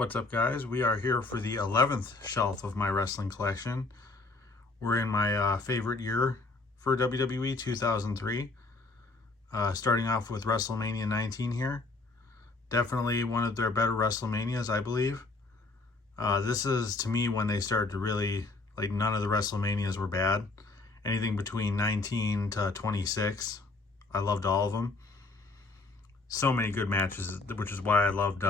What's up, guys? We are here for the 11th shelf of my wrestling collection. We're in my favorite year for WWE, 2003. Starting off with WrestleMania 19 here. Definitely one of their better WrestleManias, I believe. This is, to me, when they started to really, none of the WrestleManias were bad. Anything between 19 to 26. I loved all of them. So many good matches, which is why I loved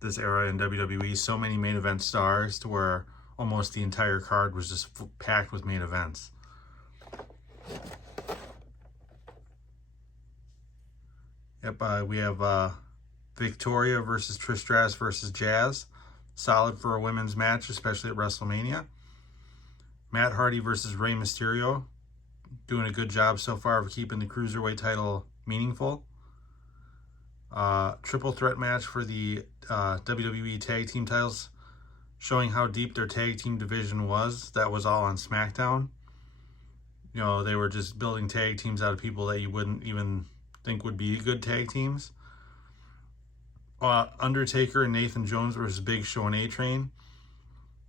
this era in WWE. So many main event stars to where almost the entire card was just packed with main events. Yep, we have Victoria versus Trish Stratus versus Jazz. Solid for a women's match, especially at WrestleMania. Matt Hardy versus Rey Mysterio. Doing a good job so far of keeping the Cruiserweight title meaningful. Triple threat match for the WWE tag team titles, showing how deep their tag team division was. That was all on SmackDown. You know, they were just building tag teams out of people that you wouldn't even think would be good tag teams. Undertaker and Nathan Jones versus Big Show and A-Train.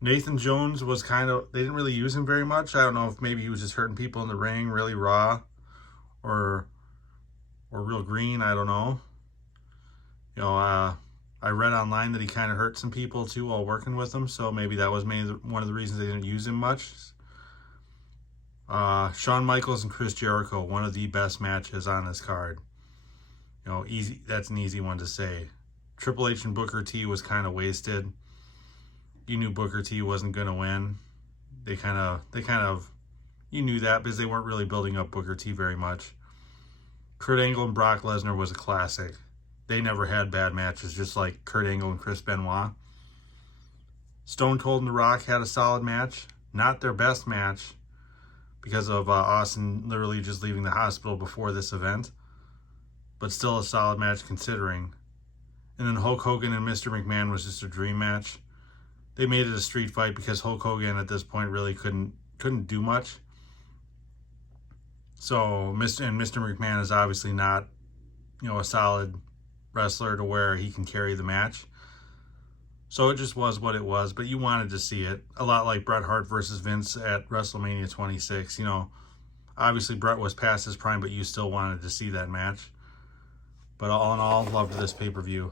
Nathan Jones was they didn't really use him very much. I don't know if maybe he was just hurting people in the ring, really raw, or real green, I don't know. You know, I read online that he kind of hurt some people too while working with them, so maybe that was one of the reasons they didn't use him much. Shawn Michaels and Chris Jericho, one of the best matches on this card. You know, easy. That's an easy one to say. Triple H and Booker T was kind of wasted. You knew Booker T wasn't going to win. They kind of, you knew that because they weren't really building up Booker T very much. Kurt Angle and Brock Lesnar was a classic. They never had bad matches, just like Kurt Angle and Chris Benoit. Stone Cold and The Rock had a solid match. Not their best match because of Austin literally just leaving the hospital before this event. But still a solid match considering. And then Hulk Hogan and Mr. McMahon was just a dream match. They made it a street fight because Hulk Hogan at this point really couldn't do much. So Mr. McMahon is obviously not, a solid wrestler to where he can carry the match. So it just was what it was, but you wanted to see it. A lot like Bret Hart versus Vince at WrestleMania 26. Obviously Bret was past his prime, but you still wanted to see that match. But all in all, loved this pay-per-view.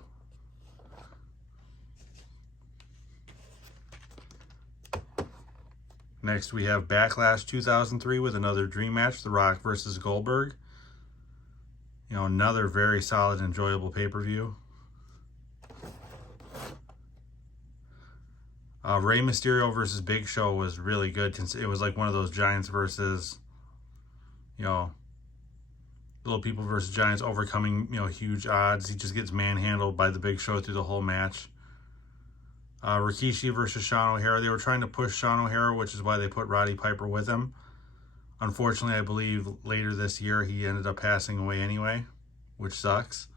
Next, we have Backlash 2003 with another dream match, The Rock versus Goldberg. Another very solid, enjoyable pay-per-view. Rey Mysterio versus Big Show was really good. It was like one of those Giants versus, little people versus Giants overcoming, huge odds. He just gets manhandled by the Big Show through the whole match. Rikishi versus Sean O'Hara. They were trying to push Sean O'Hara, which is why they put Roddy Piper with him. Unfortunately, I believe later this year he ended up passing away anyway, which sucks.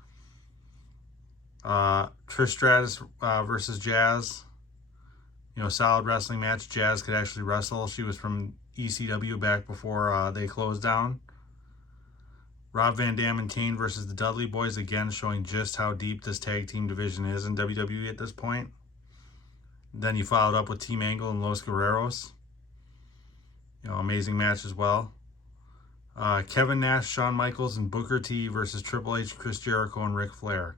Trish Stratus versus Jazz. Solid wrestling match. Jazz could actually wrestle. She was from ECW back before they closed down. Rob Van Dam and Kane versus the Dudley Boys, again showing just how deep this tag team division is in WWE at this point. Then you followed up with Team Angle and Los Guerreros. Amazing match as well. Kevin Nash, Shawn Michaels, and Booker T versus Triple H, Chris Jericho, and Ric Flair.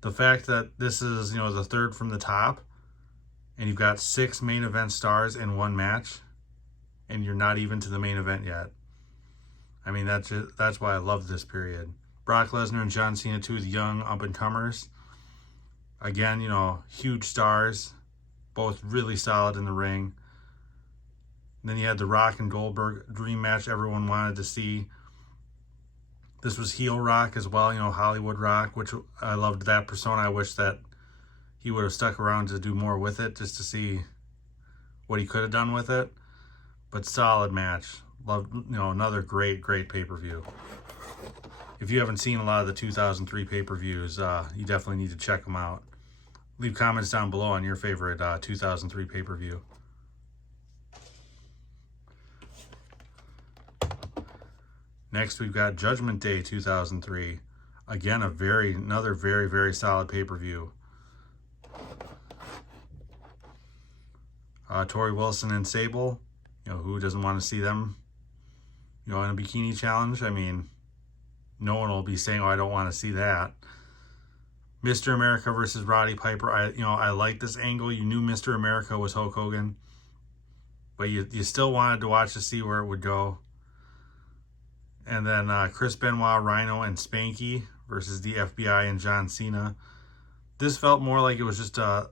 The fact that this is, the third from the top, and you've got 6 main event stars in one match, and you're not even to the main event yet. I mean, that's why I love this period. Brock Lesnar and John Cena, two of the young up-and-comers. Again, huge stars. Both really solid in the ring. And then you had The Rock and Goldberg, dream match everyone wanted to see. This was heel Rock as well, Hollywood Rock, which I loved that persona. I wish that he would have stuck around to do more with it, just to see what he could have done with it. But solid match. Loved, another great pay-per-view. If you haven't seen a lot of the 2003 pay-per-views, you definitely need to check them out. Leave comments down below on your favorite 2003 pay-per-view. Next, we've got Judgment Day 2003. Again, another very solid pay-per-view. Tori Wilson and Sable. You know, who doesn't want to see them, you know, in a bikini challenge? I mean, no one will be saying, oh, I don't want to see that. Mr. America versus Roddy Piper. I like this angle. You knew Mr. America was Hulk Hogan, but you still wanted to watch to see where it would go. And then Chris Benoit, Rhino, and Spanky versus the FBI and John Cena. This felt more like it was just to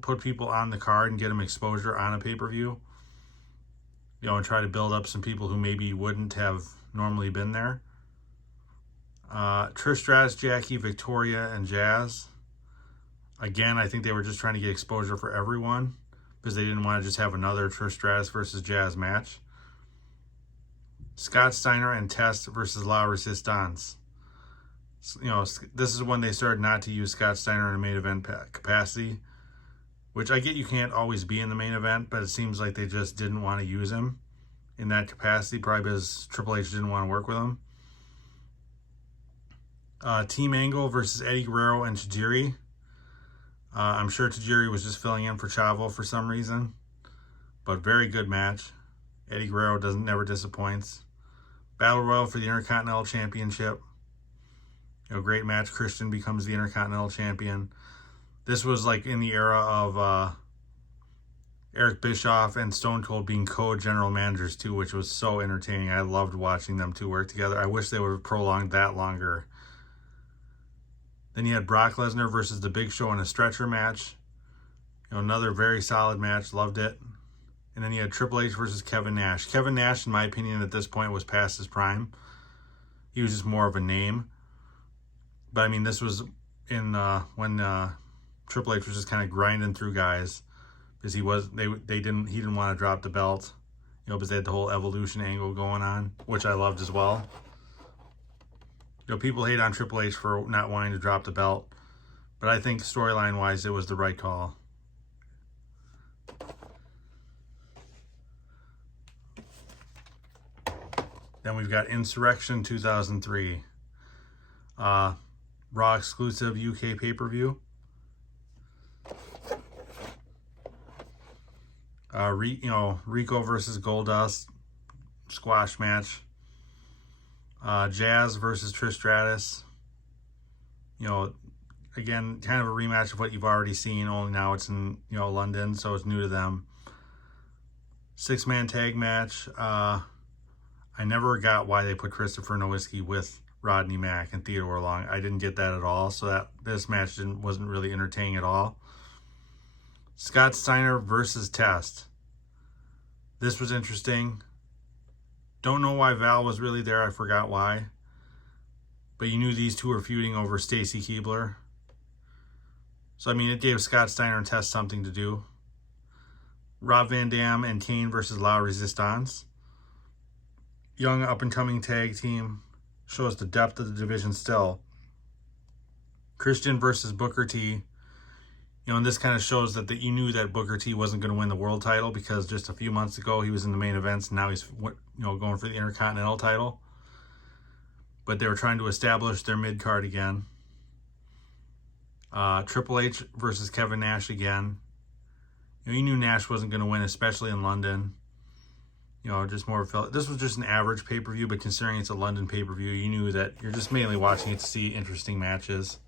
put people on the card and get them exposure on a pay-per-view. You know, and try to build up some people who maybe wouldn't have normally been there. Trish Stratus, Jackie, Victoria, and Jazz. Again, I think they were just trying to get exposure for everyone because they didn't want to just have another Trish Stratus versus Jazz match. Scott Steiner and Test versus La Resistance. You know, this is when they started not to use Scott Steiner in a main event capacity, which I get you can't always be in the main event, but it seems like they just didn't want to use him in that capacity, probably because Triple H didn't want to work with him. Team Angle versus Eddie Guerrero and Tajiri. I'm sure Tajiri was just filling in for Chavo for some reason, but very good match. Eddie Guerrero never disappoints. Battle Royal for the Intercontinental Championship. You know, great match. Christian becomes the Intercontinental Champion. This was like in the era of Eric Bischoff and Stone Cold being co-general managers too, which was so entertaining. I loved watching them two work together. I wish they would have prolonged that longer. Then you had Brock Lesnar versus The Big Show in a stretcher match. You know, another very solid match. Loved it. And then you had Triple H versus Kevin Nash. Kevin Nash, in my opinion, at this point was past his prime. He was just more of a name. But I mean, this was in when Triple H was just kind of grinding through guys because he didn't want to drop the belt. You know, because they had the whole Evolution angle going on, which I loved as well. You know, people hate on Triple H for not wanting to drop the belt, but I think storyline-wise, it was the right call. Then we've got Insurrection 2003. Raw exclusive UK pay-per-view. Rico versus Goldust squash match. Jazz versus Trish Stratus. You know, again, kind of a rematch of what you've already seen, only now it's in, you know, London, so it's new to them. 6-man tag match. I never got why they put Christopher Nowinski with Rodney Mack and Theodore Long. I didn't get that at all, so that this match wasn't really entertaining at all. Scott Steiner versus Test. This was interesting. Don't know why Val was really there. I forgot why. But you knew these two were feuding over Stacy Keibler. So, I mean, it gave Scott Steiner and Test something to do. Rob Van Dam and Kane versus La Resistance. Young up-and-coming tag team. Shows the depth of the division still. Christian versus Booker T. You know, and this kind of shows that you knew that Booker T wasn't going to win the world title because just a few months ago he was in the main events and now he's, you know, going for the Intercontinental title. But they were trying to establish their mid-card again. Triple H versus Kevin Nash again. You know, you knew Nash wasn't going to win, especially in London. You know, just more felt this was just an average pay-per-view, but considering it's a London pay-per-view, you knew that you're just mainly watching it to see interesting matches.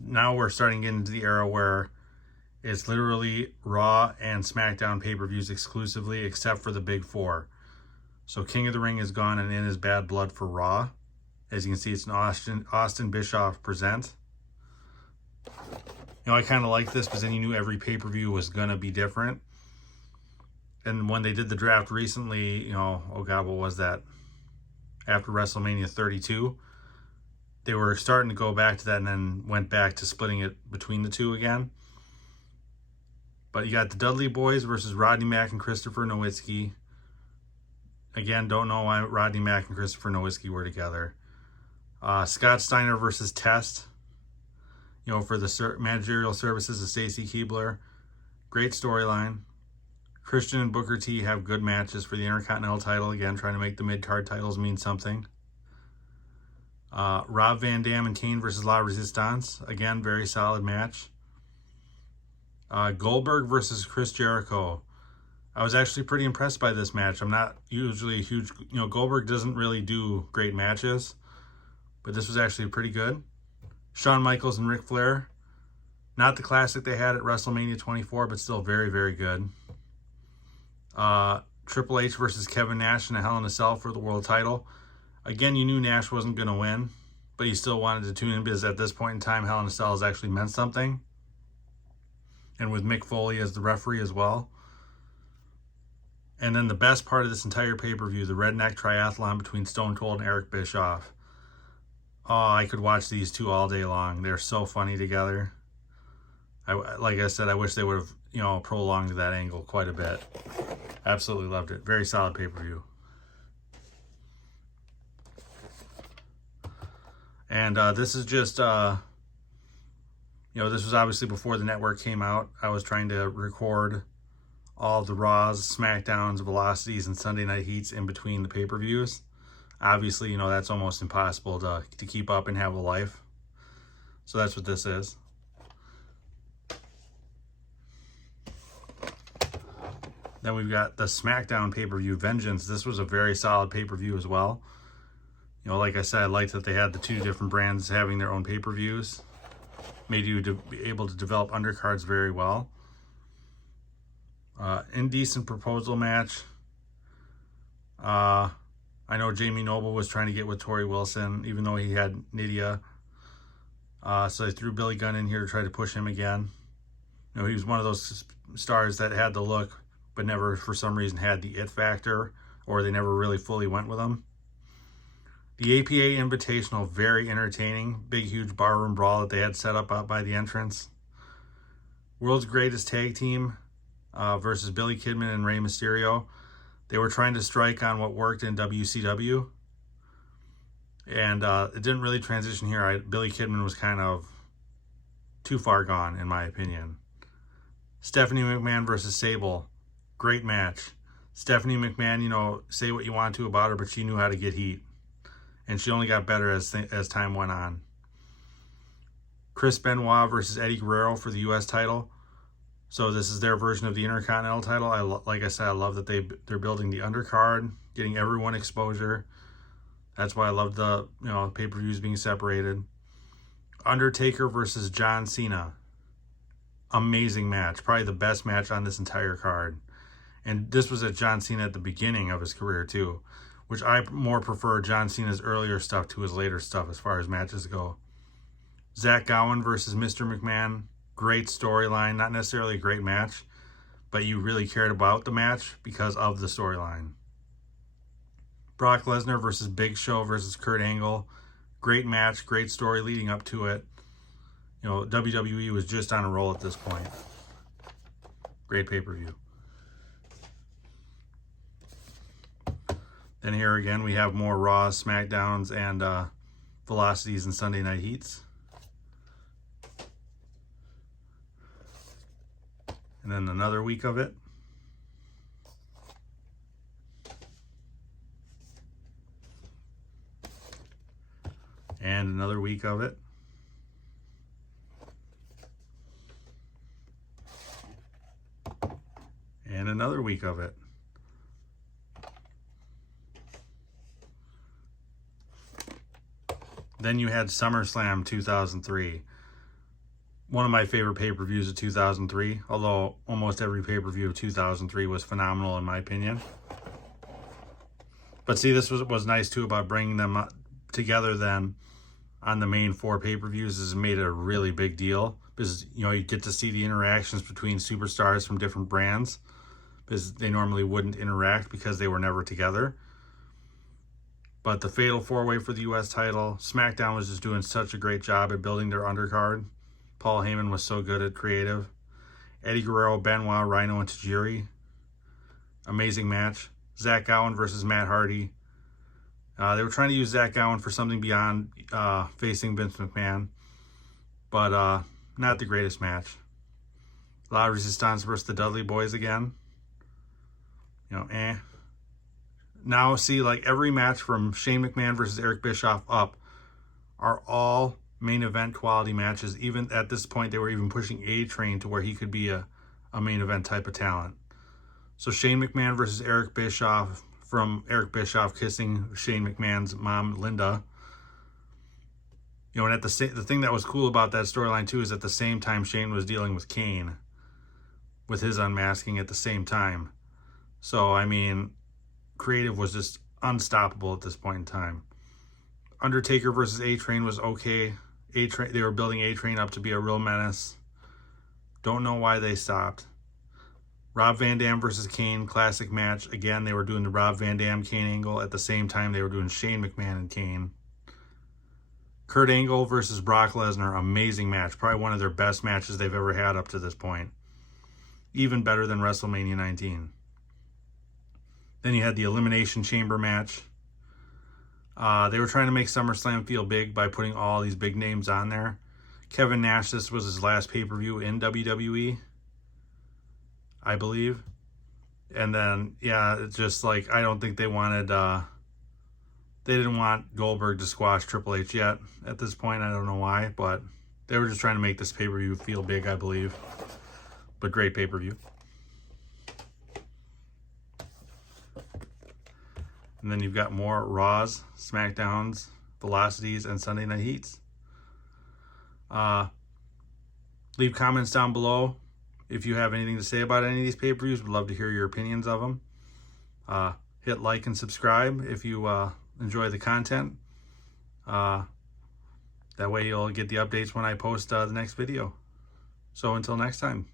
Now we're starting to get into the era where it's literally Raw and SmackDown pay-per-views exclusively, except for the Big Four. So King of the Ring is gone and in is Bad Blood for Raw. As you can see, it's an Austin Bischoff present. You know, I kind of like this because then you knew every pay-per-view was going to be different. And when they did the draft recently, you know, oh God, what was that? After WrestleMania 32, they were starting to go back to that and then went back to splitting it between the two again. But you got the Dudley Boys versus Rodney Mack and Christopher Nowinski. Again, don't know why Rodney Mack and Christopher Nowinski were together. Scott Steiner versus Test. You know, for the managerial services of Stacy Keibler. Great storyline. Christian and Booker T have good matches for the Intercontinental title. Again, trying to make the mid-card titles mean something. Rob Van Dam and Kane versus La Resistance. Again, very solid match. Goldberg versus Chris Jericho. I was actually pretty impressed by this match. I'm not usually a huge, Goldberg doesn't really do great matches, but this was actually pretty good. Shawn Michaels and Ric Flair. Not the classic they had at WrestleMania 24, but still very, very good. Triple H versus Kevin Nash in a Hell in a Cell for the world title. Again, you knew Nash wasn't going to win, but you still wanted to tune in because at this point in time, Hell in a Cell has actually meant something. And with Mick Foley as the referee as well. And then the best part of this entire pay-per-view, the Redneck Triathlon between Stone Cold and Eric Bischoff. Oh, I could watch these two all day long. They're so funny together. Like I said, I wish they would have, prolonged that angle quite a bit. Absolutely loved it. Very solid pay-per-view. And this is just, this was obviously before the network came out. I was trying to record all the Raws, SmackDowns, Velocities, and Sunday Night Heats in between the pay-per-views. Obviously, that's almost impossible to keep up and have a life. So that's what this is. Then we've got the SmackDown pay-per-view, Vengeance. This was a very solid pay-per-view as well. Like I said, I liked that they had the two different brands having their own pay-per-views. Made you be able to develop undercards very well. Indecent proposal match. I know Jamie Noble was trying to get with Tori Wilson, even though he had Nydia. So they threw Billy Gunn in here to try to push him again. He was one of those stars that had the look, but never, for some reason, had the it factor, or they never really fully went with him. The APA Invitational, very entertaining. Big, huge barroom brawl that they had set up out by the entrance. World's Greatest Tag Team versus Billy Kidman and Rey Mysterio. They were trying to strike on what worked in WCW. And it didn't really transition here. Billy Kidman was kind of too far gone, in my opinion. Stephanie McMahon versus Sable. Great match. Stephanie McMahon, say what you want to about her, but she knew how to get heat. And she only got better as time went on. Chris Benoit versus Eddie Guerrero for the U.S. title. So this is their version of the Intercontinental title. Like I said, I love that they're building the undercard, getting everyone exposure. That's why I love the pay-per-views being separated. Undertaker versus John Cena. Amazing match. Probably the best match on this entire card. And this was at John Cena at the beginning of his career too, which I more prefer John Cena's earlier stuff to his later stuff as far as matches go. Zach Gowen versus Mr. McMahon. Great storyline. Not necessarily a great match, but you really cared about the match because of the storyline. Brock Lesnar versus Big Show versus Kurt Angle. Great match. Great story leading up to it. WWE was just on a roll at this point. Great pay-per-view. Then here again, we have more Raws, SmackDowns, and Velocities and Sunday Night Heats. And then another week of it. And another week of it. And another week of it. Then you had SummerSlam 2003. One of my favorite pay-per-views of 2003, although almost every pay-per-view of 2003 was phenomenal in my opinion. But see, this was nice too about bringing them together then on the main 4 pay-per-views. Has made it a really big deal because you get to see the interactions between superstars from different brands because they normally wouldn't interact because they were never together. But the Fatal 4-Way for the U.S. title, SmackDown was just doing such a great job at building their undercard. Paul Heyman was so good at creative. Eddie Guerrero, Benoit, Rhino, and Tajiri. Amazing match. Zach Gowen versus Matt Hardy. They were trying to use Zach Gowen for something beyond facing Vince McMahon. But not the greatest match. La Resistance versus the Dudley Boys again. Now, see, like every match from Shane McMahon versus Eric Bischoff up are all main event quality matches. Even at this point, they were even pushing A-Train to where he could be a main event type of talent. So Shane McMahon versus Eric Bischoff, from Eric Bischoff kissing Shane McMahon's mom, Linda. You know, and at the thing that was cool about that storyline too is at the same time Shane was dealing with Kane with his unmasking at the same time. So, I mean, creative was just unstoppable at this point in time. Undertaker versus A-Train was okay. They were building A-Train up to be a real menace. Don't know why they stopped. Rob Van Dam versus Kane, classic match. Again, they were doing the Rob Van Dam Kane angle. At the same time, they were doing Shane McMahon and Kane. Kurt Angle versus Brock Lesnar, amazing match. Probably one of their best matches they've ever had up to this point. Even better than WrestleMania 19. Then you had the Elimination Chamber match. They were trying to make SummerSlam feel big by putting all these big names on there. Kevin Nash, this was his last pay-per-view in WWE, I believe. And then, yeah, it's just like, I don't think they wanted, they didn't want Goldberg to squash Triple H yet at this point. I don't know why, but they were just trying to make this pay-per-view feel big, I believe. But great pay-per-view. And then you've got more Raws, SmackDowns, Velocities, and Sunday Night Heats. Leave comments down below if you have anything to say about any of these pay-per-views. We'd love to hear your opinions of them. Hit like and subscribe if you enjoy the content. That way you'll get the updates when I post the next video. So until next time.